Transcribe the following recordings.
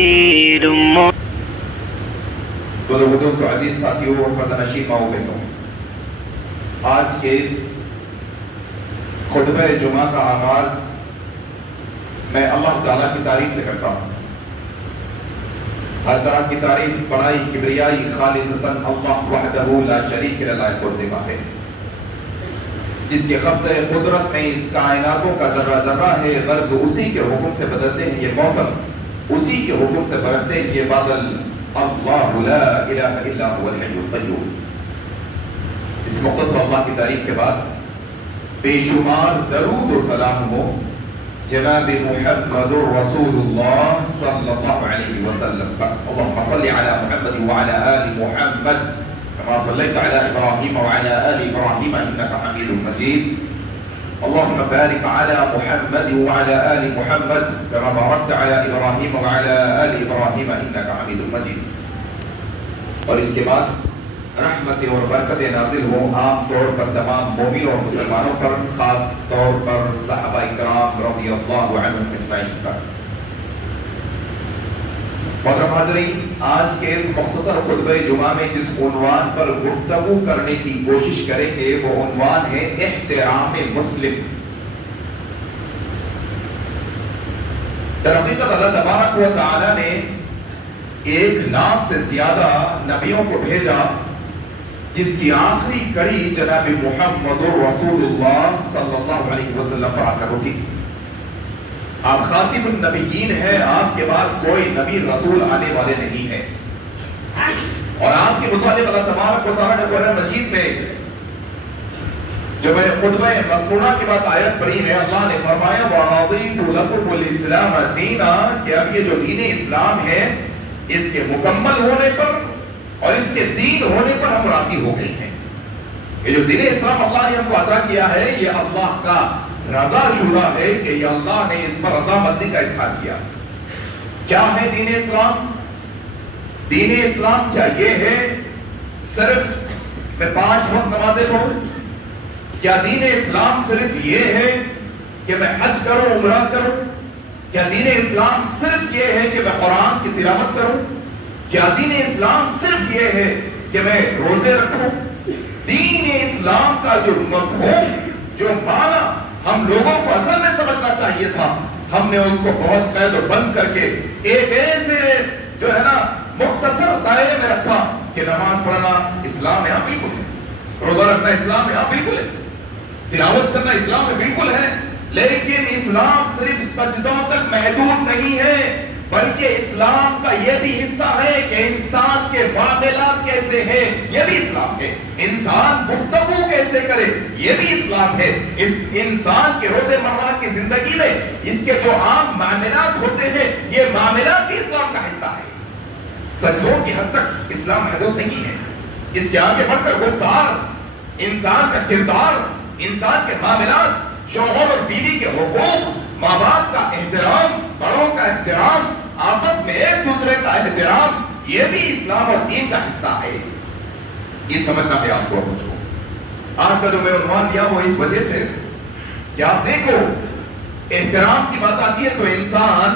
جمیل دوستو عزیز ساتھیوں اور پردہ نشین ماؤں بہنوں، آج کے اس خطبہ جمعہ کا آغاز میں اللہ تعالیٰ کی تعریف سے کرتا ہوں۔ ہر طرح کی تعریف، بڑائی، کبریائی خالصتاً اللہ وحدہ لا شریک لہ ذمہ ہے، جس کے قبضہ قدرت میں اس کائناتوں کا ذرہ ذرہ ہے۔ غرض اسی کے حکم سے بدلتے ہیں یہ موسم، اسی کے حکم سے برستے ہیں یہ بادل۔ اللہ لا الہ الا هو الحی القیوم۔ اس مختصر اللہ کی تعریف کے بعد بے شمار درود و سلام ہو جناب محمد رسول اللہ صلی اللہ علیہ وسلم پر۔ اللہم صلی علی محمد وعلی آل محمد كما صليت على إبراهيم وعلى آل إبراهيم إنك حميد مجيد۔ اللهم بارك على محمد وعلى آل محمد كما باركت على إبراهيم وعلى آل إبراهيم إنك حميد مجيد۔ اور اس کے بعد رحمت اور برکت نازل ہو عام طور پر تمام مومن اور مسلمانوں پر، خاص طور پر صحابہ کرام رضی اللہ عنہم اجمعین پر۔ محترم حاضرین، آج کے اس مختصر خطبہ جمعہ میں جس عنوان پر گفتگو کرنے کی کوشش کریں گے وہ عنوان ہے احترام مسلم۔ در حقیقت اللہ تبارک و تعالی نے 1,00,000 سے زیادہ نبیوں کو بھیجا، جس کی آخری کڑی جناب محمد رسول اللہ صلی اللہ علیہ وسلم پر آ کر رکی۔ آپ خاتم النبیین ہیں، آپ کے بعد کوئی نبی رسول آنے والے نہیں ہیں، اور آپ کے متعلق اللہ تبارک و تعالی نے قرآن مجید میں جو میں نے خطبہ مسعودہ کے بعد آیت پڑھی ہے، اللہ نے فرمایا وَرَضِيتُ لَكُمُ الْإِسْلَامَ دِينًا، کہ اب یہ جو دین اسلام ہے اس کے مکمل ہونے پر اور اس کے دین ہونے پر ہم راضی ہو گئے ہیں۔ یہ جو دین اسلام اللہ نے ہم کو عطا کیا ہے یہ اللہ کا رضا شدہ ہے کہ یہ اللہ نے اس پر رضامندی کا اظہار کیا۔ کیا ہے دین اسلام؟ دین اسلام کیا یہ ہے صرف میں 5 وقت نمازیں پڑھوں؟ کیا دین اسلام صرف یہ ہے کہ میں حج کروں، عمرہ کروں؟ کیا دین اسلام صرف یہ ہے کہ میں قرآن کی تلاوت کروں؟ کیا دین اسلام صرف یہ ہے کہ میں روزے رکھوں؟ دین اسلام کا جو مفہوم، جو معنی ہم لوگوں کو اصل میں سمجھنا چاہیے تھا، ہم نے اس کو بہت قید و بند کر کے ایک ایسے جو ہے نا مختصر دائرے میں رکھا کہ نماز پڑھنا اسلام یہاں بالکل ہے، روزہ رکھنا اسلام یہاں بالکل ہے، تلاوت کرنا اسلام میں بالکل ہے، لیکن اسلام صرف سجدوں تک محدود نہیں ہے، بلکہ اسلام کا یہ بھی حصہ ہے کہ انسان کے معاملات کیسے ہیں یہ بھی اسلام ہے، انسان گفتگو کیسے کرے یہ بھی اسلام ہے، اس انسان کے روز مرہ کی زندگی میں اس کے جو عام معاملات ہوتے ہیں یہ معاملات بھی اسلام کا حصہ ہے۔ سجدوں کی حد تک اسلام محدود نہیں ہے، اس کے آگے بڑھ کر گفتار، انسان کا کردار، انسان کے معاملات، شوہر اور بیوی کے حقوق، ماں باپ کا احترام، بڑوں کا احترام، آپس میں ایک دوسرے کا احترام، یہ بھی اسلام اور دین کا حصہ ہے۔ یہ سمجھنا ہے آپ کو مجھ کو۔ آج کا جو میں عنوان دیا وہ اس وجہ سے کہ آپ دیکھو احترام کی بات آتی ہے تو انسان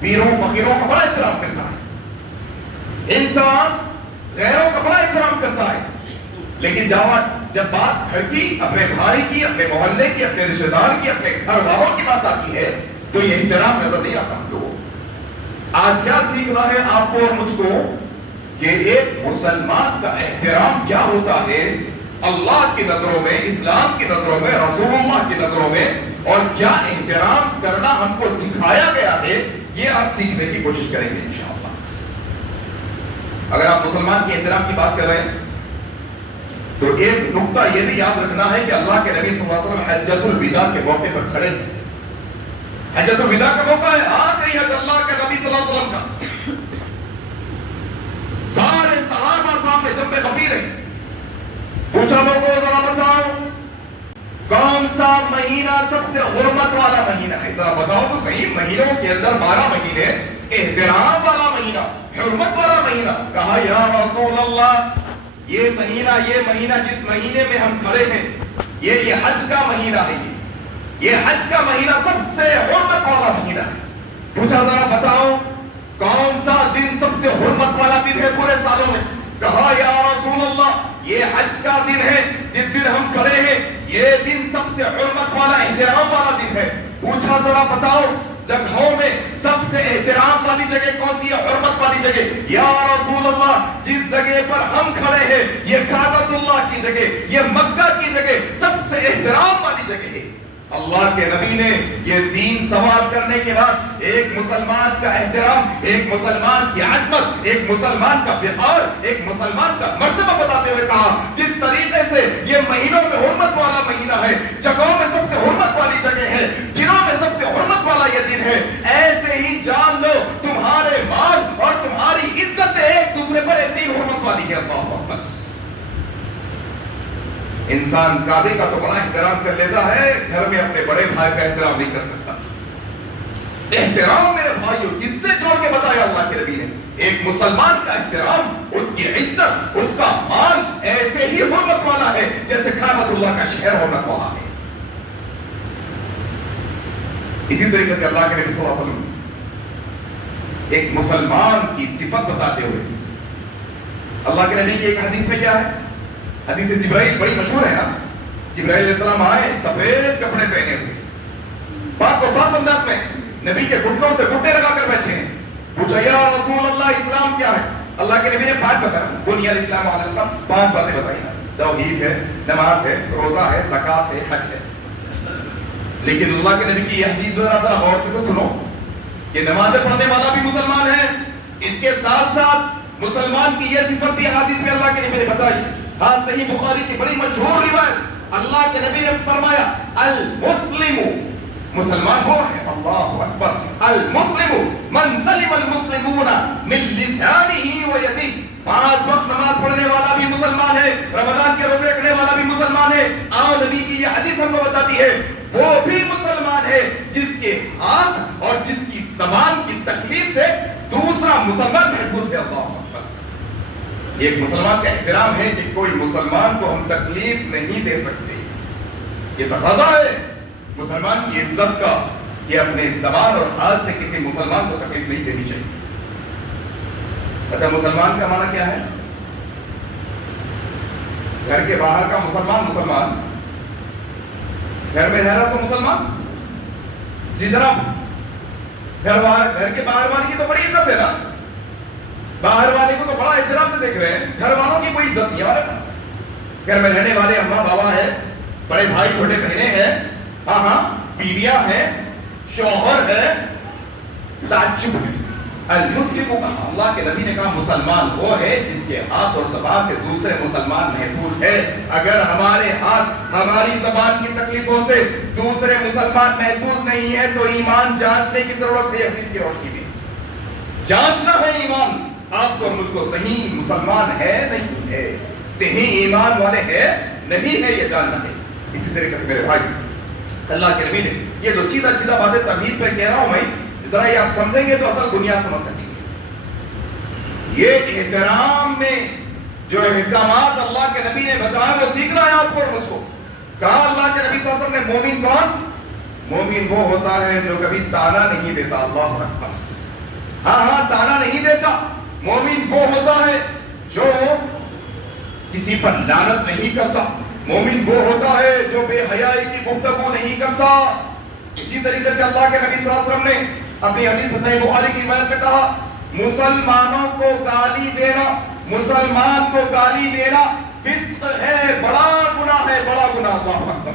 پیروں فقیروں کا بڑا احترام کرتا ہے، انسان غیروں کا بڑا احترام کرتا ہے، لیکن جب بات گھر کی، اپنے بھائی کی، اپنے محلے کی، اپنے رشتہ دار کی، اپنے گھر والوں کی بات آتی ہے تو یہ احترام نظر نہیں آتا ہم لوگوں۔ آج کیا سیکھنا ہے آپ کو اور مجھ کو کہ ایک مسلمان کا احترام کیا ہوتا ہے اللہ کی نظروں میں، اسلام کی نظروں میں، رسول اللہ کی نظروں میں، اور کیا احترام کرنا ہم کو سکھایا گیا ہے، یہ آج سیکھنے کی کوشش کریں گے انشاءاللہ۔ اگر آپ مسلمان کے احترام کی بات کر رہے ہیں تو ایک نقطہ یہ بھی یاد رکھنا ہے کہ اللہ کے نبی صلی اللہ علیہ وسلم حجۃ الوداع کے موقع پر کھڑے ہیں۔ حجۃ الوداع کا موقع ہے، آخری حج اللہ کے نبی صلی اللہ علیہ وسلم کا، سارے صحابہ سامنے جنب غفیر ہیں۔ پوچھا لوگوں ذرا بتاؤ کون سا مہینہ سب سے حرمت والا مہینہ ہے؟ ذرا بتاؤ تو صحیح، مہینوں کے اندر 12 مہینے، احترام والا مہینہ، حرمت والا مہینہ۔ کہا یا رسول اللہ یہ مہینہ جس مہینے میں ہم کھڑے ہیں یہ حج کا مہینہ ہے، یہ حج کا مہینہ سب سے حرمت والا مہینہ ہے۔ پوچھا ذرا بتاؤ کہا یا رسول اللہ یہ حج کا دن ہے جس دن ہم کھڑے ہیں، یہ دن سب سے حرمت والا احترام والا دن ہے، پوچھا ذرا بتاؤ جگہوں میں سب سے احترام والی جگہ کون سی ہے، حرمت والی جگہ؟ یا رسول اللہ جس جگہ پر ہم کھڑے ہیں یہ کعبۃ اللہ کی جگہ، یہ مکہ کی جگہ سب سے احترام والی جگہ ہے۔ اللہ کے نبی نے یہ دین سوال کرنے کے بعد ایک مسلمان کا احترام، ایک مسلمان کی عظمت، ایک مسلمان کا وقار، ایک مسلمان کا مرتبہ بتاتے ہوئے کہا جس طریقے سے یہ مہینوں میں حرمت والا مہینہ ہے، جگہوں میں سب سے حرمت والی جگہ ہے، دنوں میں سب سے حرمت والا یہ دن ہے، ایسے ہی جان لو تمہارے مال اور تمہاری عزت ایک دوسرے پر ایسی ہی حرمت والی ہے۔ اللہ اکبر۔ انسان کعبے کا تو بڑا احترام کر لیتا ہے، گھر میں اپنے بڑے بھائی کا احترام نہیں کر سکتا۔ احترام میرے بھائیوں کس سے جوڑ کے بتایا اللہ کے نبی نے؟ ایک مسلمان کا احترام، اس کی عزت، اس کا مال ایسے ہی حرمت والا ہے جیسے کعبۃ اللہ کا شہر حرمت والا ہے۔ اسی طریقے سے اللہ کے نبی صلی اللہ علیہ وسلم ایک مسلمان کی صفت بتاتے ہوئے، اللہ کے نبی کی ایک حدیث میں کیا ہے؟ حدیث جبرائیل بڑی مشہور ہے نا، جبرائیل علیہ السلام آئے سفید کپڑے پہنے ہوئے، بات کو صاف انداز میں نبی کے گھٹنوں سے گھٹنے لگا کر بیٹھے ہیں، پوچھا یا رسول اللہ اسلام کیا ہے؟ اللہ کے نبی نے 5 بتایا، بنی الاسلام علی الخمس، 5 باتیں بتائی نا، توحید ہے، نماز ہے، روزہ ہے، زکات ہے، حج ہے۔ لیکن اللہ کے نبی کی یہ حدیث ذرا غور سے تو سنو، یہ نمازیں پڑھنے والا بھی مسلمان ہے، اس کے ساتھ ساتھ مسلمان کی یہ صفت بھی حدیث میں اللہ کے نبی نے بتائی۔ ہاں صحیح بخاری کی بڑی مشہور روایت، اللہ کے نبی نے فرمایا المسلم، مسلمان وہ ہے، اللہ اکبر، المسلم من سلم المسلمون من لسانه ويده، 5 وقت نماز پڑھنے والا بھی مسلمان ہے، رمضان کے روزے رکھنے والا بھی مسلمان ہے۔ آؤ نبی کی یہ حدیث ہم کو بتاتی ہے وہ بھی مسلمان ہے جس کے ہاتھ اور جس کی زبان کی تکلیف سے دوسرا مسلمان محفوظ ہے۔ اللہ اکبر۔ ایک مسلمان کا احترام ہے کہ کوئی مسلمان کو ہم تکلیف نہیں دے سکتے، یہ تقاضا ہے مسلمان کی عزت کا کہ اپنے زبان اور ہاتھ سے کسی مسلمان کو تکلیف نہیں دینی چاہیے۔ اچھا مسلمان کا معنی کیا ہے؟ گھر کے باہر کا مسلمان، گھر میں رہ رہا سو مسلمان، جی جناب، گھر کے باہر والے کی تو بڑی عزت ہے نا، باہر والے کو تو بڑا احترام سے دیکھ رہے ہیں، گھر والوں کی کوئی عزت نہیں ہے ہمارے پاس۔ گھر میں رہنے والے اماں بابا ہے، بڑے بھائی چھوٹے بہنیں ہیں، ہاں بیویاں ہیں، شوہر ہے، تعجب ہے۔ المسلم کو کہا، اللہ کے نبی نے کہا مسلمان وہ ہے جس کے ہاتھ اور زبان سے دوسرے مسلمان محفوظ ہے۔ اگر ہمارے ہاتھ ہماری زبان کی تکلیفوں سے دوسرے مسلمان محفوظ نہیں ہے تو ایمان جانچنے کی ضرورت ہے۔ حدیث کی روشنی میں جانچنا ہے ایمان، آپ کو اور مجھ کو صحیح مسلمان ہے نہیں ہے، صحیح ایمان والے ہے نہیں ہے، یہ جاننا ہے۔ اسی طریقے سے میرے بھائی اللہ کے نبی نے یہ جو چیزہ باتیں تمہید پہ کہہ رہا ہوں میں، ذرا یہ آپ سمجھیں گے تو اصل بنیاد سمجھ سکیں گے۔ یہ احترام میں جو احکامات اللہ کے نبی نے بتایا وہ سیکھنا ہے آپ کو اور مجھ کو۔ کہا اللہ کے نبی صلی اللہ علیہ وسلم نے مومن کون؟ مومن وہ ہوتا ہے جو کبھی تانا نہیں دیتا۔ اللہ اکبر۔ ہاں تانا نہیں دیتا۔ مومن وہ ہوتا ہے جو کسی پر لعنت نہیں کرتا۔ مومن وہ ہوتا ہے جو بے حیائی کی گفتگو نہیں کرتا۔ اسی طریقے سے اللہ کے نبی صلی اللہ علیہ وسلم نے اپنی حدیث میں صحیح بخاری کی روایت میں کہا مسلمانوں کو گالی دینا، مسلمان کو گالی دینا فسق ہے، بڑا گناہ ہے، بڑا گناہ۔ اللہ اکبر۔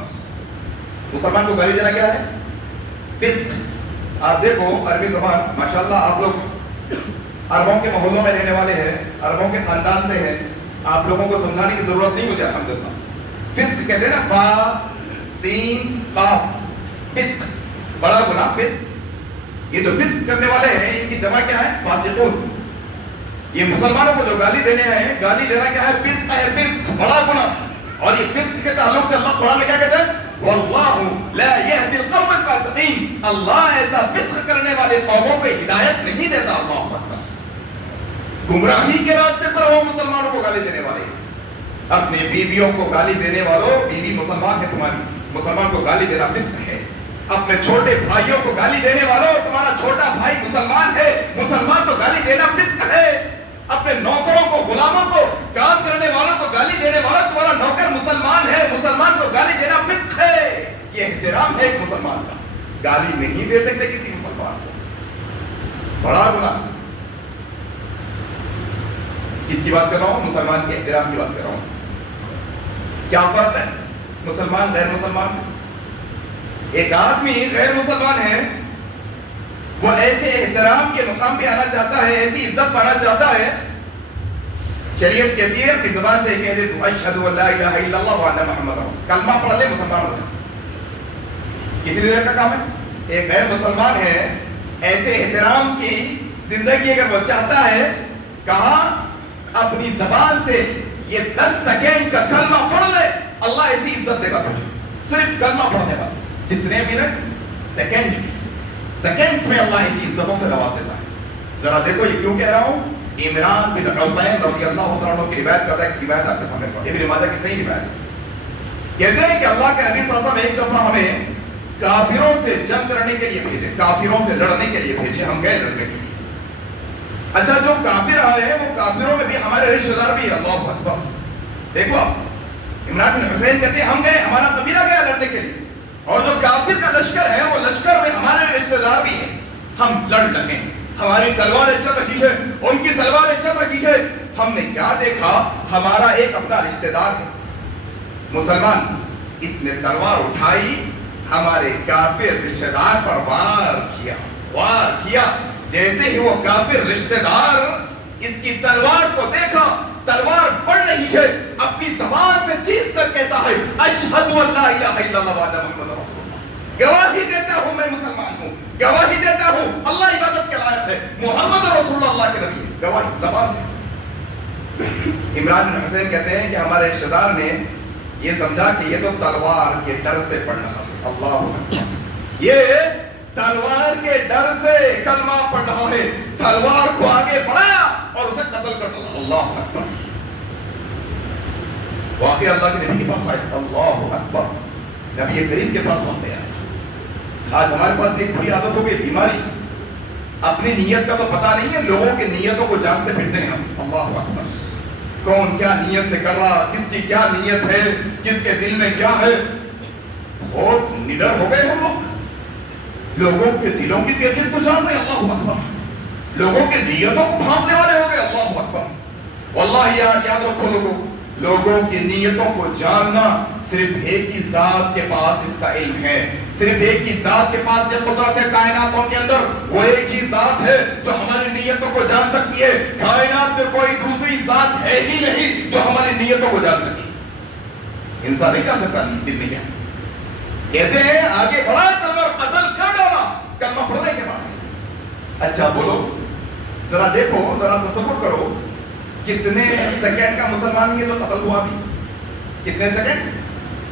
مسلمان کو گالی دینا کیا ہے؟ فسق۔ آپ دیکھو عربی زبان ماشاءاللہ، آپ لوگ عربوں کے محلوں میں رہنے والے ہیں، عربوں کے خاندان سے ہیں، آپ لوگوں کو سمجھانے کی ضرورت نہیں مجھے الحمدللہ۔ فسق کہتے ہیں نا، فا سین قاف، فسق، بڑا گناہ، فسق۔ یہ جو فسق کرنے والے ہیں ان کی جمع کیا ہے؟ فاسقون۔ یہ مسلمانوں کو جو گالی دینے ہیں، گالی دینا کیا ہے؟ فسق ہے، فسق، بڑا گناہ۔ اور یہ فسق کے تعلق سے اللہ قرآن میں کیا کہتے ہیں؟ واللہ لا يهدي القوم الفاسقین، اللہ ایسا فسق کرنے والے قوموں کو ہدایت نہیں دیتا۔ اللہ اکبر۔ گمراہی کے راستے پر ہو مسلمانوں کو گالی دینے والے، اپنی بیویوں کو گالی دینے والوں، بیوی مسلمان ہے تمہاری، مسلمان کو گالی دینا فسق ہے۔ اپنے چھوٹے بھائیوں کو گالی دینے والوں، تمہارا چھوٹا بھائی مسلمان ہے، مسلمان کو گالی دینا فسق ہے۔ اپنے نوکروں کو، غلاموں کو، کام کرنے والوں کو گالی دینے والا تمہارا نوکر مسلمان ہے، مسلمان کو گالی دینا فسق ہے. یہ احترام ہے ایک مسلمان کا. گالی نہیں دے سکتے کسی مسلمان کو، بڑا گناہ. کس کی بات کر رہا ہوں؟ مسلمان کے احترام کی بات کر رہا ہوں. کیا فرق ہے مسلمان غیر مسلمان؟ ایک آدمی غیر مسلمان ہے، وہ ایسے احترام کے مقام پہ آنا چاہتا ہے، ایسی عزت پانا چاہتا ہے، شریعت کہتی ہے اپنی زبان سے کہہ دے تو اشہد ان لا الہ الا اللہ و ان محمد رسول اللہ، کلمہ پڑھ لے مسلمان ہو جائے. کتنی دیر کا کام ہے؟ ایک غیر مسلمان ہے، ایسے احترام کی زندگی اگر وہ چاہتا ہے، کہا اپنی زبان سے یہ 10 سیکنڈ کا کلمہ پڑھ لے، اللہ ایسی عزت دے گا تجھے. صرف کلمہ پڑھنے والا کتنے منٹ؟ سیکنڈز میں اللہ ایسی عزتوں سے نواز دیتا ہے. ذرا دیکھو یہ کیوں کہہ رہا ہوں. عمران بن حسین رضی اللہ عنہ کی روایت کرتا ہے، ایک روایت آپ کے سامنے پڑھ، ابن ماجہ کی صحیح روایت ہے. کہتے ہیں کہ اللہ کے نبی صلی اللہ علیہ وسلم ایک دفعہ ہمیں کافروں سے جنگ کرنے کے لیے بھیجے، کافروں سے لڑنے کے لیے بھیجے. ہم گئے لڑنے کے لیے. اچھا جو کافر آئے ہیں وہ کافروں میں بھی ہمارے رشتہ دار بھی. اللہ اکبر. دیکھو عمران بن حسین کہتے ہیں ہم گئے، ہمارا قبیلہ گیا لڑنے کے لیے، اور جو کافر کا لشکر ہے وہ لشکر میں ہمارے رشتہ دار بھی ہیں. ہم لڑ لگے، ہماری تلواریں چل رہی ہے، ان کی تلواریں چل رہی ہے. ہم نے کیا دیکھا؟ ہمارا ایک اپنا رشتہ دار ہے مسلمان، اس نے تلوار اٹھائی، ہمارے کافر رشتہ دار پر وار کیا. جیسے ہی وہ کافر رشتہ دار اس کی تلوار کو دیکھا، تلوار پڑ رہی ہے، اپنی زبان سے چیخ کر کہتا ہے اشہد ان لا الہ الا اللہ و ان محمد رسول اللہ. گواہی دیتا ہوں میں مسلمان ہوں، گواہی دیتا ہوں اللہ عبادت کے لائق ہے، محمد رسول اللہ کے نبی ہے. گواہی زبان سے. عمران بن حسین کہتے ہیں کہ ہمارے رشتہ دار نے یہ سمجھا کہ یہ تو تلوار کے ڈر سے پڑھ رہا ہے. اللہ اکبر. یہ تلوار کے ڈر سے کلمہ پڑھ رہا ہے. تلوار کو آگے بڑھایا اور اسے قتل کر ڈالا. اللہ اکبر. واقعی اللہ کے نبی کے پاس آئے. اللہ اکبر. نبی کریم کے پاس وقت آیا. آج ہمارے پاس ایک بری عادت ہو گئی، بیماری. اپنی نیت کا تو پتہ نہیں ہے، لوگوں کی نیتوں کو جانچتے پھرتے ہیں ہم. اللہ اکبر. کون کیا نیت سے کر رہا، کس کی کیا نیت ہے، کس کے دل میں کیا ہے. بہت نڈر ہو گئے ہم لوگ. لوگوں کے دلوں کی کیفیت کو جان رہے ہیں. اللہ اکبر. لوگوں کے نیتوں کو بھانپنے والے ہو گئے. اللہ اکبر. واللہ یاد رکھو لوگوں کی نیتوں کو جاننا صرف ایک ہی ذات کے پاس اس کا علم ہے. صرف ایک ہی ذات کے پاس یہ قدرت ہے کائناتوں کے اندر. وہ ایک ہی ذات ہے جو ہماری نیتوں کو جان سکتی ہے. کائنات میں کوئی دوسری ذات ہے ہی نہیں جو ہماری نیتوں کو جان سکتی. انسان نہیں جان سکتا دل میں کیا ہے. کہتے ہیں آگے بڑھا تلوار قتل کر ڈالا کلمہ پڑھنے کے بعد. اچھا بولو ذرا دیکھو، ذرا تصور کرو کتنے سیکنڈ کا مسلمان یہ تو قتل ہوا بھی. کتنے سیکنڈ؟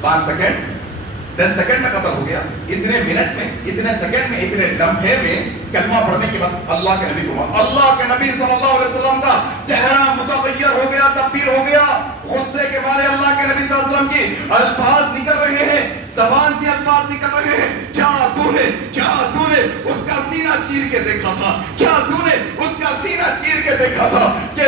5 سیکنڈ، 10 سیکنڈ میں قتل ہو گیا. اتنے منٹ میں، اتنے سیکنڈ میں، اتنے لمحے میں کلمہ پڑھنے کے بعد اللہ کے نبی کو، اللہ کے نبی صلی اللہ علیہ وسلم کا چہرہ متغیر ہو گیا، تبدیل ہو گیا. غصے کے مارے اللہ کے نبی صلی اللہ علیہ وسلم کی الفاظ نکل رہے ہیں، زبان سے الفاظ نکل رہے ہیں. کیا تو نے اس کا سینہ چیر کے دیکھا تھا؟ کیا تو نے اس کا سینہ چیر کے دیکھا تھا کہ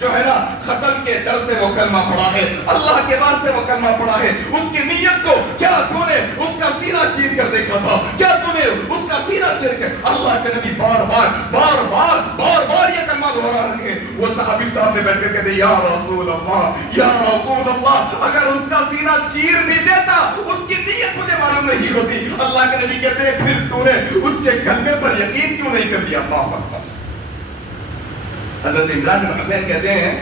جو ہے نا قتل کے ڈر سے وہ کلمہ پڑھا ہے، اللہ کے واسطے وہ کلمہ پڑھا ہے. اس کی نیت کو کیا تو نے اس کا سینہ چیر کر دیکھا تھا؟ کیا تو نے اس کا سینہ چیر کر؟ اللہ کے نبی بار بار یہ کلمہ دہرا رہے ہیں. وہ صحابی صاحب نے بیٹھ کر کہتے یا رسول اللہ اگر اس کا سینہ چیر بھی دیتا اس کی نیت مجھے معلوم نہیں ہوتی. اللہ کے نبی کہتے ہیں پھر تو نے اس کے کلمے پر یقین کیوں نہیں کر دیا؟ اللہ اکبر. حضرت عمران بن حسین کہتے ہیں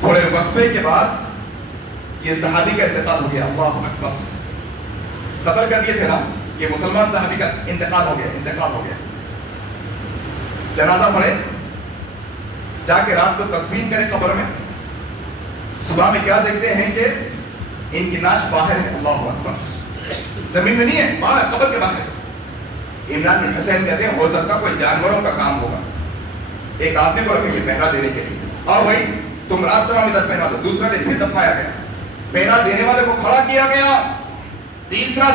تھوڑے وقفے کے بعد یہ صحابی کا انتقال ہو گیا. اللہ اکبر. قتل کر دیے تھے نا، یہ مسلمان صحابی کا انتقال ہو گیا. جنازہ پڑھے، جا کے رات کو تدفین کرے قبر میں. صبح میں کیا دیکھتے ہیں کہ ان کی ناش باہر ہے. اللہ اکبر. زمین میں نہیں ہے، باہر قبر کے باہر. عمران بن حسین کہتے ہیں ہو سکتا کوئی جانوروں کا کام ہوگا. ایک آدمی کو رکھے پہرا دینے کے لیے، اور بھائی تم رات تمام ادھر پہرا دو. دوسرا دن پھر دفنایا گیا. پہرا دینے والے کو کھڑا کیا گیا. تیسرا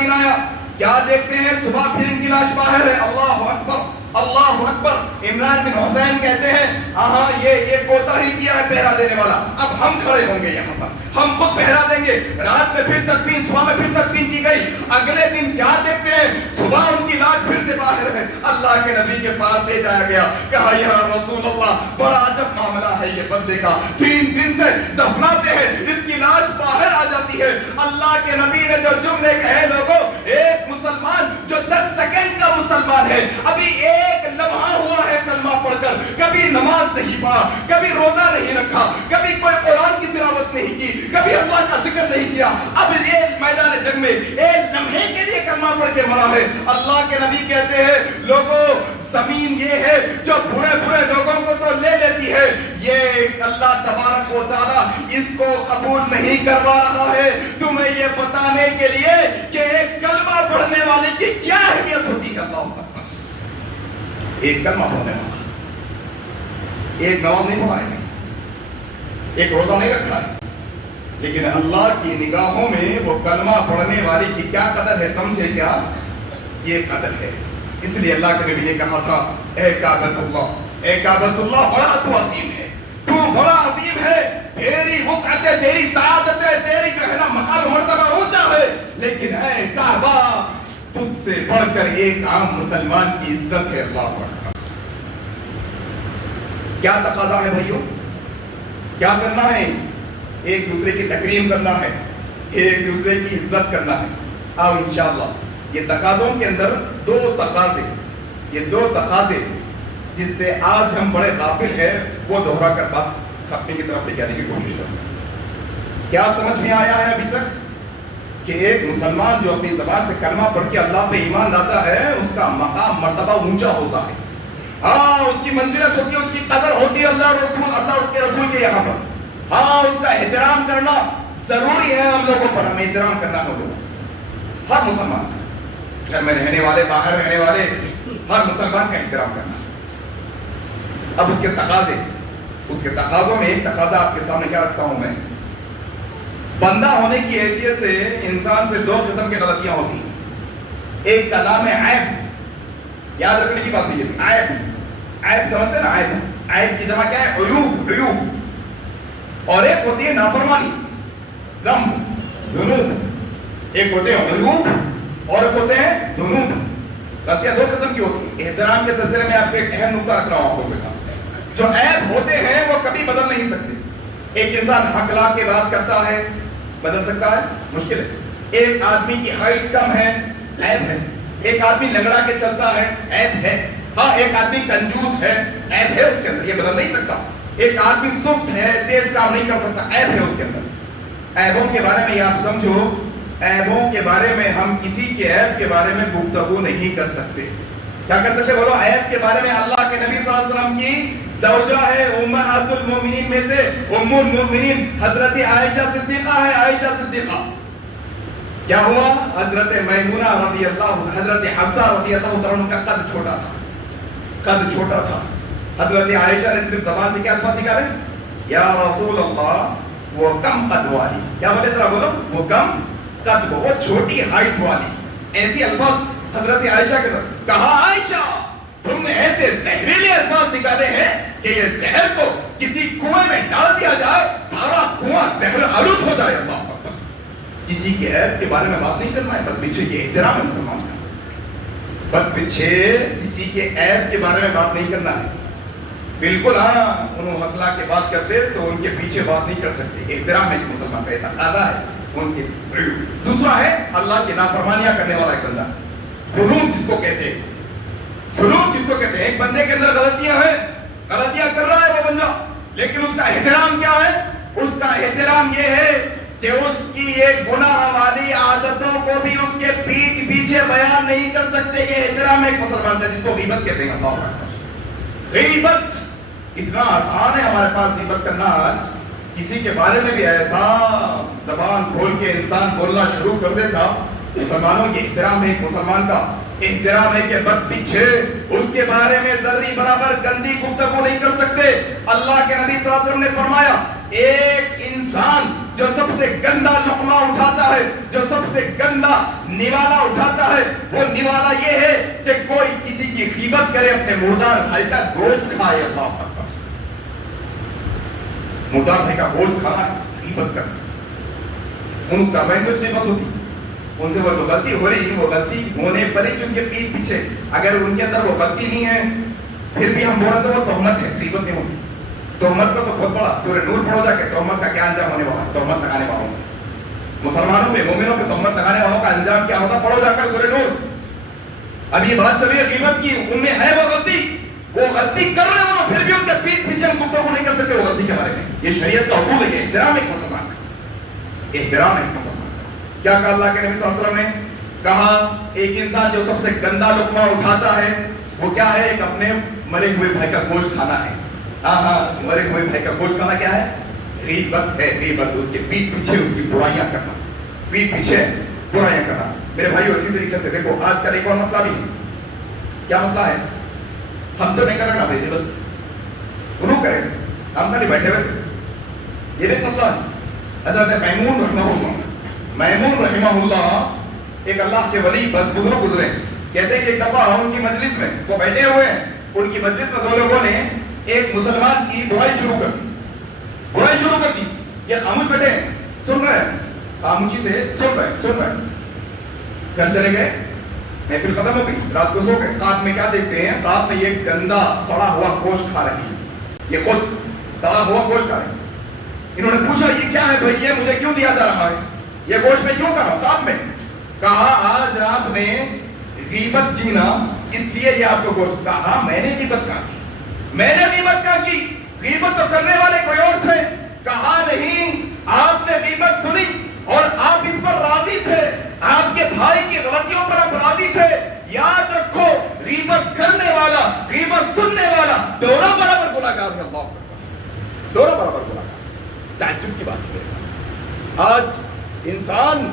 دن آیا. کیا دیکھتے ہیں؟ صبح پھر ان کی لاش باہر ہے. اللہ اکبر. اللہ اکبر، عمران بن حسین کہتے ہیں ہاں یہ کوتا ہی کیا ہے پہرا دینے والا، اب ہم کھڑے ہوں گے یہاں پر، ہم خود پہرا دیں گے۔ رات میں پھر تدفین، صبح میں پھر تدفین کی گئی۔ اگلے دن کیا دیکھتے ہیں، صبح ان کی لاش پھر سے باہر ہے، اللہ کے نبی کے پاس لے جایا گیا، کہا یا رسول اللہ بڑا عجب معاملہ ہے یہ بندے کا، 3 دن سے دفناتے ہیں، اس کی لاش باہر آ جاتی ہے۔ اللہ کے نبی نے جو جملے کہے، لوگوں ایک مسلمان جو 10 سیکنڈ کا مسلمان ہے، ابھی ایک لمحہ ہوا ہے کلمہ پڑھ کر، کبھی نماز نہیں پڑھا، کبھی روزہ نہیں رکھا، کبھی کوئی قرآن کی تلاوت نہیں کی، کبھی اللہ کا ذکر نہیں کیا، اب ایک میدان جنگ میں ایک لمحے کے لیے کلمہ پڑھ کے مرا ہے۔ اللہ کے نبی کہتے ہیں لوگوں زمین یہ ہے جو برے برے لوگوں کو تو لے لیتی ہے، یہ اللہ تبارک و تعالی اس کو قبول نہیں کروا رہا ہے، تمہیں یہ بتانے کے لیے کہ ایک کلمہ پڑھنے والے کی کیا اہمیت ہوتی ہے۔ اللہ اکبر، ایک کلمہ پڑھنے والا، ایک نماز نہیں پڑھا ہے، ایک روزہ نہیں رکھا ہے، لیکن اللہ کی نگاہوں میں وہ کلمہ پڑھنے والی کی کیا قدر ہے، سمجھے کیا؟ یہ قدر ہے۔ اس لیے اللہ کے نبی نے کہا تھا اے کعبۃ اللہ، اے کعبۃ اللہ بڑا تو عظیم ہے، تو بڑا عظیم ہے، تیری وسعت ہے، تیری سعادت ہے، تیری جو ہے نا مقام مرتبہ اونچا ہے، لیکن اے کعبہ تجھ سے بڑھ کر ایک عام مسلمان کی عزت ہے۔ اللہ اکبر، کیا تقاضا ہے بھائیوں؟ کیا کرنا ہے؟ ایک دوسرے کی تکریم کرنا ہے، ایک دوسرے کی عزت کرنا ہے۔ آؤ انشاءاللہ یہ تقاضوں کے اندر دو تقاضے، یہ دو تقاضے جس سے آج ہم بڑے غافل ہیں، وہ دوہرا کر بات ختم کی طرف لے جانے کی کوشش کریں۔ کیا سمجھ میں آیا ہے ابھی تک کہ ایک مسلمان جو اپنی زبان سے کلمہ پڑھ کے اللہ پہ ایمان لاتا ہے، اس کا مقام مرتبہ اونچا ہوتا ہے، ہاں اس کی منزلت ہوتی ہے، اس کی قدر ہوتی ہے اللہ اس کے رسول کے یہاں پر، ہاں اس کا احترام کرنا ضروری ہے، ہم لوگوں پر ہمیں احترام کرنا ہوگا، ہر مسلمان کا، گھر میں رہنے والے باہر رہنے والے ہر مسلمان کا احترام کرنا۔ اب اس کے تقاضوں میں ایک تقاضا آپ کے سامنے کیا رکھتا ہوں میں، بندہ ہونے کی حیثیت سے انسان سے 2 قسم کی غلطیاں ہوتی ہیں، ایک کا نام ہے عیب، یاد رکھنے کی بات ہے، عیب سمجھتے ہیں نا، عیب کی جمع کیا ہے؟ عیوب، اور ایک ہوتی ہے نافرمانی، ذنوب، ایک ہوتے ہیں عیوب اور ایک ہوتے ہیں ذنوب۔ غلطیاں 2 قسم کی ہوتی ہیں۔ احترام کے سلسلے میں آپ کو ایک اہم نکتہ رکھ رہا ہوں آپ لوگوں کے سامنے، جو عیب ہوتے ہیں وہ کبھی بدل نہیں سکتے۔ ایک انسان حق لا کے بات کرتا ہے، بدل سکتا ہے؟ مشکل ہے۔ ایک آدمی کی ہائٹ کم ہے، عیب ہے۔ ایک آدمی لنگڑا کے چلتا ہے، عیب ہے۔ ہاں ایک آدمی کنجوس ہے، عیب ہے اس کے اندر، یہ بدل نہیں سکتا۔ ایک آدمی سست ہے، تیز کام نہیں کر سکتا، عیب ہے اس کے اندر۔ عیبوں کے بارے میں یہ آپ سمجھو، عیبوں کے بارے میں ہم کسی کے عیب کے بارے میں گفتگو نہیں کر سکتے۔ کیا کر سکتے بولو؟ عیب کے بارے میں اللہ کے نبی صلی اللہ علیہ وسلم کی زوجہ ہے، امہات المومنین میں سے ام المومنین حضرت عائشہ صدیقہ ہے، عائشہ صدیقہ۔ کیا ہوا؟ حضرت میمونہ رضی اللہ، حضرت حفصہ رضی اللہ تعالیٰ کا قد چھوٹا تھا۔ حضرت عائشہ نے صرف زبان سے کیا الفاظ نکالے؟ یا رسول اللہ وہ کم قد والی، کیا بولے ذرا بولو؟ وہ کم قد، وہ چھوٹی ہائٹ والی، ایسی الفاظ حضرت عائشہ کے ساتھ کہا۔ عائشہ تم نے ایسے زہریلے الفاظ نکالے ہیں کہ یہ زہر کو کسی کنویں میں ڈال دیا جائے، سارا کنواں زہر آلود ہو جائے۔ اللہ اکبر، کسی کے عیب کے بارے میں بات نہیں کرنا ہے، بد پیچھے یہ احترام ہے مسلمان کا، بد پیچھے کسی کے عیب کے بارے میں بات نہیں کرنا ہے۔ بالکل ہاں انہوں حقلا کے بات کرتے تو ان کے پیچھے بات نہیں کر سکتے، احترام ہے مسلمان کا، تقاضا ہے ان کے۔ دوسرا ہے اللہ کی نافرمانیاں کرنے والا ایک بندہ، ذنوب جس کو کہتے ہیں، سلوک جس کو کہتے ہیں۔ ایک بندے کے اندر غلطیاں ہیں، غلطیاں کر رہا ہے وہ بندہ، لیکن اس کا احترام کیا ہے؟ اس کا احترام یہ ہے کہ اس کی ایک گناہ والی عادتوں کو بھی اس کے پیٹھ پیچھے بیان نہیں کر سکتے۔ یہ احترام ایک مسلمان کا، جس کو غیبت کہتے ہیں۔ اللہ اکبر، غیبت اتنا آسان ہے ہمارے پاس غیبت کرنا۔ آج کسی کے بارے میں بھی ایسا زبان کھول کے انسان بولنا شروع کر دیتا۔ مسلمانوں کی احترام ہے، ایک مسلمان کا احترام ہے کہ بد پیچھے اس کے بارے میں ذرہ برابر گندی گفتگو نہیں کر سکتے۔ اللہ کے نبی صلی اللہ علیہ وسلم نے فرمایا ایک انسان جو سب سے گندا لقمہ اٹھاتا ہے، جو سب سے گندا نوالا اٹھاتا ہے، وہ نوالا یہ ہے کہ کوئی کسی کی غیبت کرے، اپنے مردار بھائی کا گوشت کھائے۔ اللہ اکبر، مردار بھائی کا گوشت کھانا ہے، غیبت کرنا۔ ان کا بہن جو غیبت ہوتی، ان سے وہ جو غلطی ہو رہی ہے، وہ غلطی ہونے پر ہی ان کے پیٹ پیچھے اگر ان کے اندر وہ غلطی نہیں ہے پھر بھی ہم بولیں تو وہ تہمت ہے، غیبت نہیں ہوتی۔ تہمت کا تو بہت بڑا سورہ نور پڑھو جا کے، تہمت کا کیا انجام ہونے والا ہے، تہمت لگانے والوں کا، مسلمانوں پہ مومنوں پہ تہمت لگانے والوں کا انجام کیا ہوتا، پڑھو جا کر سورہ نور۔ اب یہ بات چل رہی ہے غیبت کی، ان میں ہے وہ غلطی کر رہے ہو پھر بھی ان کے پیٹ پیچھے ہم گفتگو نہیں کر سکتے وہ غلطی کے بارے میں۔ یہ شریعت کا اصول ہے، یہ احترام ایک مسلمان کا، احترام ایک مسلمان کا۔ کیا کہا اللہ کے نبی صلی اللہ علیہ وسلم نے؟ کہا ایک انسان جو سب سے گندا لقمہ اٹھاتا ہے وہ کیا ہے؟ ایک اپنے مرے ہوئے بھائی کا گوشت کھانا ہے۔ مرے ہوئے بھائی کا گوشت کھانا کیا ہے؟ غیبت ہے، غیبت، اس کے پیٹ پیچھے اس کی برائیاں کرنا، پیٹ پیچھے برائیاں کرنا۔ میرے بھائی اسی طریقے سے دیکھو آج کل ایک اور مسئلہ بھی ہے۔ کیا مسئلہ ہے؟ ہم تو نہیں کر رہے نا بھائی غیبت، انہوں کریں، ہم خالی بیٹھے ہوئے تھے، یہ بھی ایک مسئلہ ہے۔ حضرت میمون رحمہ اللہ ایک اللہ کے ولی بزرگ گزرے، کہتے ہیں کہ ایک دفعہ ان کی مجلس میں وہ بیٹھے ہوئے ہیں، ان کی مجلس میں دو لوگوں نے ایک مسلمان کی برائی شروع کر دی، یہ خاموش بیٹھے ہیں، سن رہے ہیں، خاموشی سے سن رہے ہیں۔ گھر چلے گئے، محفل ختم ہو گئی، رات کو سو گئے، رات میں کیا دیکھتے ہیں؟ رات میں یہ گندا سڑا ہوا گوشت کھا رہی ہے، یہ خود سڑا ہوا گوشت کھا رہی ہے۔ انہوں نے پوچھا یہ کیا ہے بھائی، یہ مجھے کیوں دیا جا رہا ہے، یہ گوشت میں کیوں کھا رہا ہوں خواب میں؟ کہا آج آپ نے غیبت کی نا، اس لیے یہ آپ کو گوشت۔ کہا میں نے غیبت کہاں کی، میں نے غیبت کہاں کی، غیبت تو کرنے والے کوئی اور تھے۔ کہا نہیں، آپ نے غیبت سنی اور آپ اس پر راضی تھے، آپ کے بھائی کی غلطیوں پر آپ راضی تھے۔ یاد رکھو غیبت کرنے والا، غیبت سننے والا دونوں برابر گناہگار ہیں، اللہ اکبر، دونوں برابر گناہگار۔ تعجب کی بات ہے آج انسان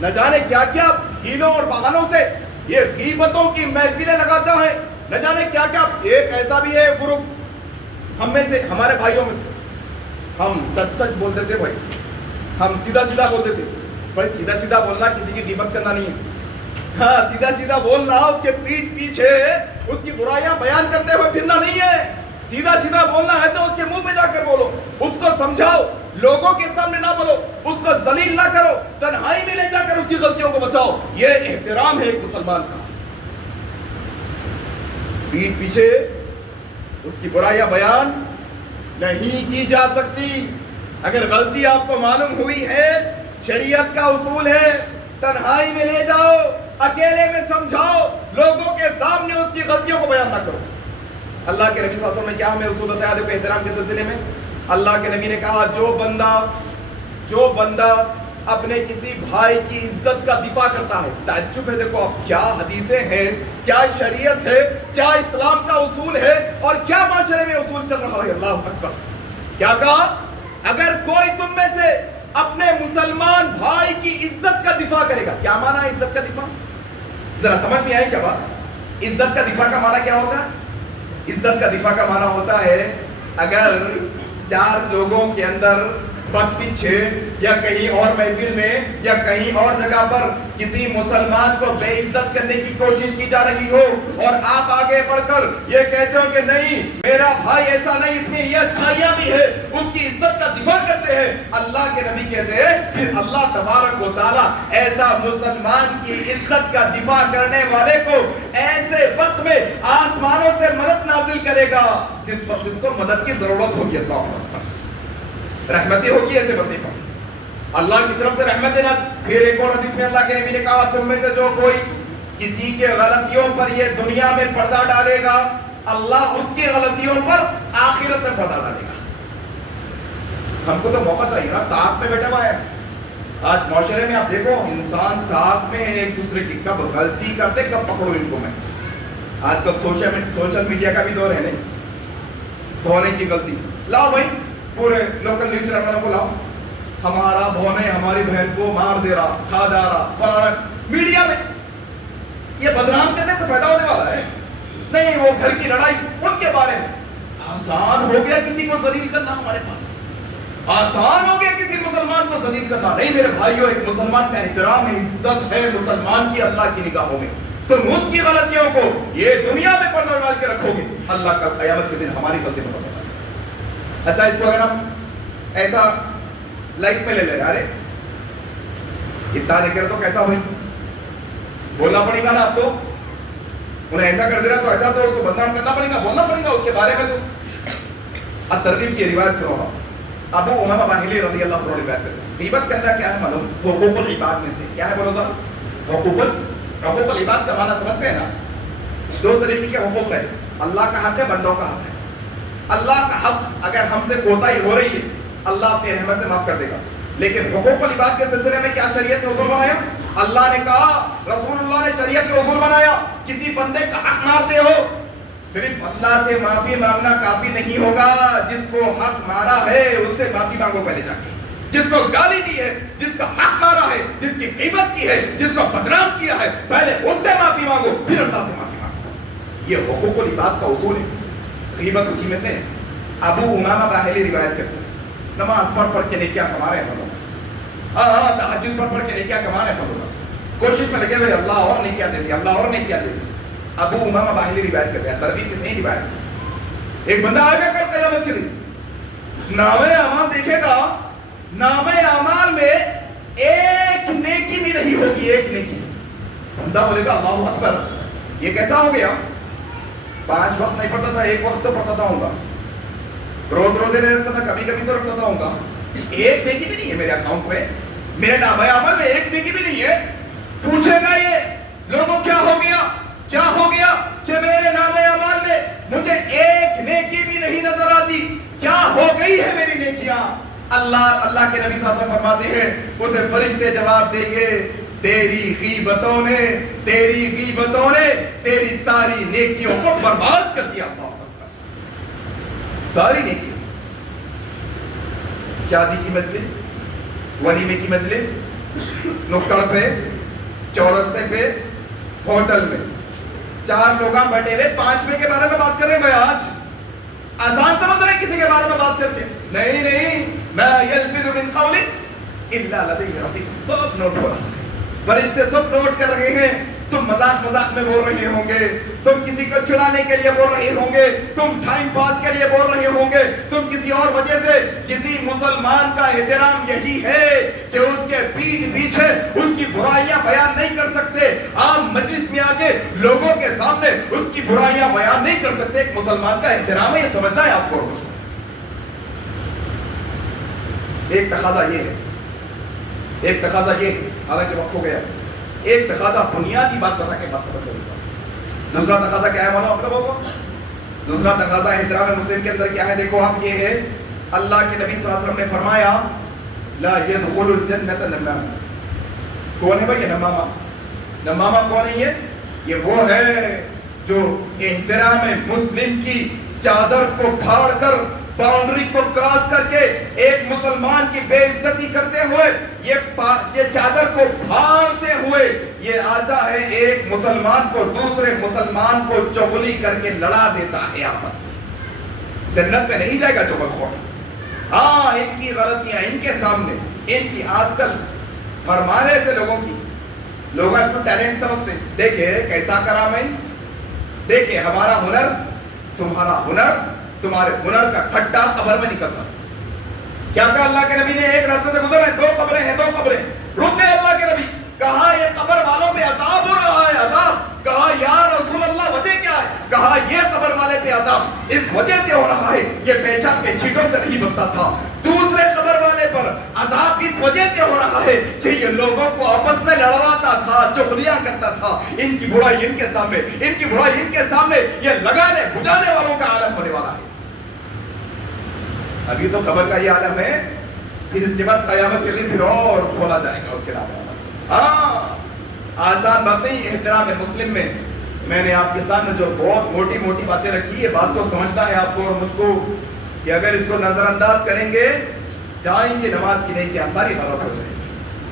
نہ جانے کیا کیا ہیلوں اور بہانوں سے یہ غیبتوں کی محفلیں لگاتا ہے، نہ جانے کیا کیا۔ ایک ایسا بھی ہے گروپ ہم میں سے، ہمارے بھائیوں میں سے، ہم سچ بولتے تھے بھائی، ہم سیدھا بولتے تھے بھائی، سیدھا بولنا کسی کی غیبت کرنا نہیں ہے، ہاں سیدھا بولنا اس کے پیٹ پیچھے اس کی برائیاں بیان کرتے ہوئے پھرنا نہیں ہے۔ سیدھا بولنا ہے تو اس کے منہ پہ جا کر بولو، اس کو سمجھاؤ، لوگوں کے سامنے نہ بولو، اس کو ذلیل نہ کرو، تنہائی میں لے جا کر اس کی غلطیوں کو بتاؤ۔ یہ احترام ہے ایک مسلمان کا۔ پیٹ پیچھے اس کی برائیاں بیان نہیں کی جا سکتی۔ اگر غلطی آپ کو معلوم ہوئی ہے، شریعت کا اصول ہے تنہائی میں لے جاؤ، اکیلے میں سمجھاؤ، لوگوں کے سامنے اس کی غلطیوں کو بیان نہ کرو۔ اللہ کے نبی صلی اللہ علیہ وسلم نے کیا ہمیں اصول بتایا دیکھو احترام کے سلسلے میں؟ اللہ کے نبی نے کہا جو بندہ اپنے کسی بھائی کی عزت کا دفاع کرتا ہے، تعجب ہے دیکھو اب کیا حدیثیں ہیں، کیا شریعت ہے، کیا اسلام کا اصول ہے اور کیا معاشرے میں اصول چل رہا ہے۔ اللہ اکبر، کیا کہا؟ اگر کوئی تم میں سے اپنے مسلمان بھائی کی عزت کا دفاع کرے گا، کیا معنی ہے عزت کا دفاع؟ ذرا سمجھ میں آئی کیا بات؟ عزت کا دفاع کا معنی کیا ہوتا ہے؟ عزت کا دفاع کا معنی ہوتا ہے اگر چار لوگوں کے اندر بت پیچھے یا کہیں اور محفل میں یا کہیں اور جگہ پر کسی مسلمان کو بے عزت کرنے کی کوشش کی جا رہی ہو اور آپ آگے بڑھ کر یہ کہتے ہو کہ نہیں میرا بھائی ایسا نہیں، اس میں یہ اچھائیاں بھی ہے، اس کی عزت کا دفاع کرتے ہیں، اللہ کے نبی کہتے ہیں پھر اللہ تبارک و تعالی ایسا مسلمان کی عزت کا دفاع کرنے والے کو ایسے وقت میں آسمانوں سے مدد نازل کرے گا جس وقت جس کو مدد کی ضرورت ہوگی، اللہ رحمتیں ہوگی ایسے بندے پر، اللہ کی طرف سے رحمتیں نازل۔ پھر ایک اور حدیث میں اللہ کے نبی نے کہا تم میں سے جو کوئی کسی کے غلطیوں پر یہ دنیا میں پردہ ڈالے گا، اللہ اس کی غلطیوں پر آخرت میں پردہ ڈالے گا۔ ہم کو تو موقع چاہیے نا، طاق میں بیٹھا ہوا ہے آج معاشرے میں، آپ دیکھو انسان طاق میں ایک دوسرے کی کب غلطی کرتے کب پکڑو ان کو میں۔ آج کل سوشل میڈیا کا بھی دور ہے نہیں، دھونے کی غلطی لاؤ بھائی، پورے لوکل نیوز چینل والوں کو لاؤ، ہمارا بھونے ہماری بہن کو مار دے رہا، کھا جا رہا، میڈیا میں یہ بدنام کرنے سے فائدہ ہونے والا ہے نہیں، وہ گھر کی لڑائی ان کے بارے میں آسان ہو گیا کسی کو ذلیل کرنا ہمارے پاس، آسان ہو گیا کسی مسلمان کو ذلیل کرنا. نہیں میرے بھائیوں، ایک مسلمان کا احترام ہے، عزت ہے مسلمان کی اللہ کی نگاہوں میں. تم اس کی غلطیوں کو یہ دنیا میں پردہ ڈال کے رکھو گے، اللہ کا قیامت کے دن ہماری غلطی پر پردہ ڈالے. اچھا، اس کو اگر ہم ایسا لائٹ میں لے لیں، ارے اتنا نہیں کرے تو کیسا ہوئی؟ بولنا پڑے گا نا. اب تو انہیں ایسا کر دے رہا تو ایسا، تو اس کو بدنام کرنا پڑے گا، بولنا پڑے گا اس کے بارے میں. تو اب ترغیب کی روایت سنو. ابو امامہ باہلی رضی اللہ عنہ روایت کرتے ہیں، غیبت کرنا کیا ہے معلوم؟ حقوق العباد میں سے کیا ہے؟ بولو ذرا. حقوق العباد کا معنی سمجھتے ہیں نا؟ دو طریقے کے حقوق ہے، اللہ کا حق ہے، بندوں کا حق ہے. اللہ کا حق اگر ہم سے کوتاہی ہو رہی ہے اللہ اپنی رحمت سے معاف کر دے گا. لیکن حقوق العباد کے سلسلے میں کیا شریعت نے اصول بنایا؟ اللہ نے کہا، رسول اللہ نے شریعت میں اصول بنایا، کسی بندے کا حق مارتے ہو صرف اللہ سے معافی مانگنا کافی نہیں ہوگا. جس کو حق مارا ہے اس سے معافی مانگو پہلے جا کے. جس کو گالی دی ہے، جس کا حق مارا ہے، جس کی غیبت کی ہے، جس کو بدنام کیا ہے، پہلے اس سے معافی مانگو پھر اللہ سے معافی مانگو. یہ حقوق العباد کا اصول ہے. غیبت اسی میں سے ہے. ابو امامہ باہلی روایت کرتے ہیں، نماز پڑھ کے نیکیاں کما رہے ہیں لوگ. تہجد پڑھ کے نیکیاں کما رہے ہیں لوگ، کوشش میں لگے ہوئے اللہ اور نیکیاں دے دی، اللہ اور نیکیاں دے دی. ابو امامہ باہلی روایت کرتے ہیں، ترغیب میں صحیح روایت. ایک بندہ آئے گا کل قیامت کے دن، نامہ اعمال دیکھے گا، نامہ اعمال میں ایک نیکی بھی نہیں ہوگی، ایک نیکی. بندہ بولے گا اللہ اکبر، یہ کیسا ہو گیا؟ 5 وقت نہیں پڑھتا تھا، 1 وقت تو پڑھتا تھا ہوں گا، روز روزے نہیں رکھتا تھا، کبھی کبھی تو رکھتا تھا ہوں گا. ایک نیکی بھی نہیں ہے میرے اکاؤنٹ میں، میرے نامہ اعمال میں ایک نیکی بھی نہیں ہے. پوچھے گا یہ لوگوں کیا ہو گیا، کیا ہو گیا کہ میرے نامہ اعمال میں مجھے ایک نیکی بھی نہیں نظر آتی؟ کیا ہو گئی ہے میری نیکیاں؟ اللہ کے نبی صلی اللہ علیہ وسلم فرماتے ہیں، اسے فرشتے جواب دیں گے، تیری غیبتوں نے تیری ساری نیکیوں کو برباد کر دیا. ساری نیکیاں. شادی کی مجلس، ولیمے کی مجلس، نکڑ پہ، چورستے پہ، ہوٹل میں 4 لوگ بیٹھے ہوئے 5ویں کے بارے میں بات کر رہے ہیں. بھائی آج آسان سمجھ رہے ہیں کسی کے بارے میں بات کر کے؟ نہیں، ما یلفظ من قول الا لدیہ رقیب. سب نوٹ ہو رہا ہے، فرشتے سب نوٹ کر رہے ہیں. تم مذاق میں بول رہے ہوں گے، تم کسی کو چڑھانے کے لیے بول رہے ہوں گے، تم ٹائم پاس کے لیے بول رہے ہوں گے، تم کسی اور وجہ سے. کسی مسلمان کا احترام یہی ہے کہ اس کے پیٹھ پیچھے اس کی برائیاں بیان نہیں کر سکتے. عام مجلس میں آ کے لوگوں کے سامنے اس کی برائیاں بیان نہیں کر سکتے. ایک مسلمان کا احترام ہے، یہ سمجھنا ہے آپ کو. ایک تقاضا یہ ہے، حالانکہ وقت ہو گیا. ایک تقاضا بنیادی بات بتا کے بات ختم کروں گا. دوسرا تقاضا کیا ہے معلوم آپ لوگوں کو؟ دوسرا تقاضا احترام مسلم کے اندر کیا ہے؟ دیکھو آپ، یہ ہے اللہ کے نبی صلی اللہ علیہ وسلم نے فرمایا لا يدخل الجنت نمام. کون ہے بھائی یہ نمامہ؟ نمامہ کون ہے؟ یہ وہ ہے جو احترام مسلم کی چادر کو پھاڑ کر، باؤنڈری کو کراس کر کے ایک مسلمان کی بے عزتی کرتے ہوئے، یہ چادر کو پھاڑتے ہوئے یہ آتا ہے ایک مسلمان کو دوسرے مسلمان کو چغلی کر کے لڑا دیتا ہے آپس میں. جنت میں نہیں جائے گا چغل خور. ہاں، ان کی غلطیاں ان کے سامنے، ان کی آج کل مرمانے سے لوگوں کی، لوگ اس کو ٹیلنٹ سمجھتے. دیکھیں کیسا کرام ہے، دیکھیں ہمارا ہنر، تمہارا ہنر، تمہارے ہنر کا کھٹا قبر میں نکلتا. کیا کہا اللہ کے نبی نے؟ ایک راستے سے گزر رہے ہیں، 2 قبریں ہیں، 2 قبریں. رک گئے اللہ کے نبی، کہا یہ قبر والوں پہ عذاب ہو رہا ہے، عذاب. کہا یا رسول اللہ وجہ کیا ہے؟ کہا یہ قبر والے پہ عذاب اس وجہ سے ہو رہا ہے، یہ پیشاب کے چھینٹوں سے نہیں بچتا تھا. دوسرے قبر والے پر عذاب اس وجہ سے ہو رہا ہے کہ یہ لوگوں کو آپس میں لڑواتا تھا، چغلیاں کرتا تھا. ان کی برائی ان کے سامنے، ان کی برائی ان کے سامنے یہ لگانے بجانے والوں کا عالم ہونے والا ہے. ابھی تو قبر کا یہ عالم ہے، پھر اس کے بعد قیامت کے دن پھر اور کھولا جائے گا اس کے نام. ہاں، آسان بات نہیں. احترام مسلم میں نے آپ کے سامنے جو بہت موٹی موٹی باتیں رکھی، یہ بات کو سمجھنا ہے آپ کو اور مجھ کو کہ اگر اس کو نظر انداز کریں گے، جائیں گے نماز کی نیکیاں ساری غلط ہو جائیں گی،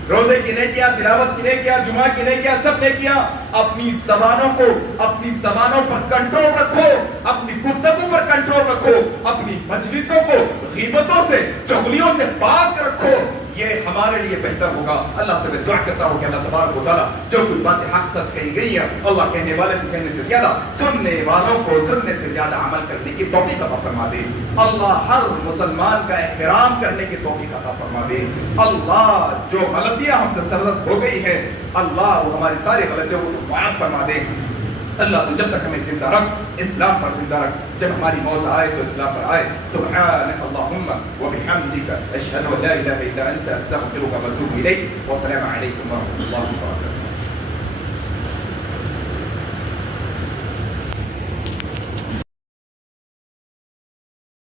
روزے کی نیکیاں، تلاوت کی نیکیاں، جمعہ کی نیکیاں، سب نیکیاں. اپنی زبانوں پر کنٹرول رکھو، اپنی گفتگو پر کنٹرول رکھو، اپنی مجلسوں کو غیبتوں سے چغلیوں سے پاک رکھو، یہ ہمارے لیے بہتر ہوگا۔ اللہ سے میں دعا کرتا ہوں کہ اللہ تبارک و تعالیٰ جو کچھ باتیں حق سچ کہی گئی ہیں، اللہ کہنے والے کو کہنے سے زیادہ، سننے والوں کو سننے سے زیادہ عمل کرنے کی توفیق عطا فرما دے۔ اللہ ہر مسلمان کا احترام کرنے کی توفیق عطا فرما دے۔ اللہ جو غلطیاں ہم سے سرزد ہو گئی ہیں، اللہ وہ ہماری ساری غلطیوں کو تو معاف فرما دے۔ اللہ تو جب تک ہمیں زندہ رکھ، اسلام پر زندہ رکھ، جب ہماری موت آئے تو اسلام پر آئے۔ سبحانک اللہم وبحمدک، اشہد ان لا الہ الا انت، استغفرک واتوب الیک، والسلام علیکم ورحمۃ اللہ وبرکاتہ۔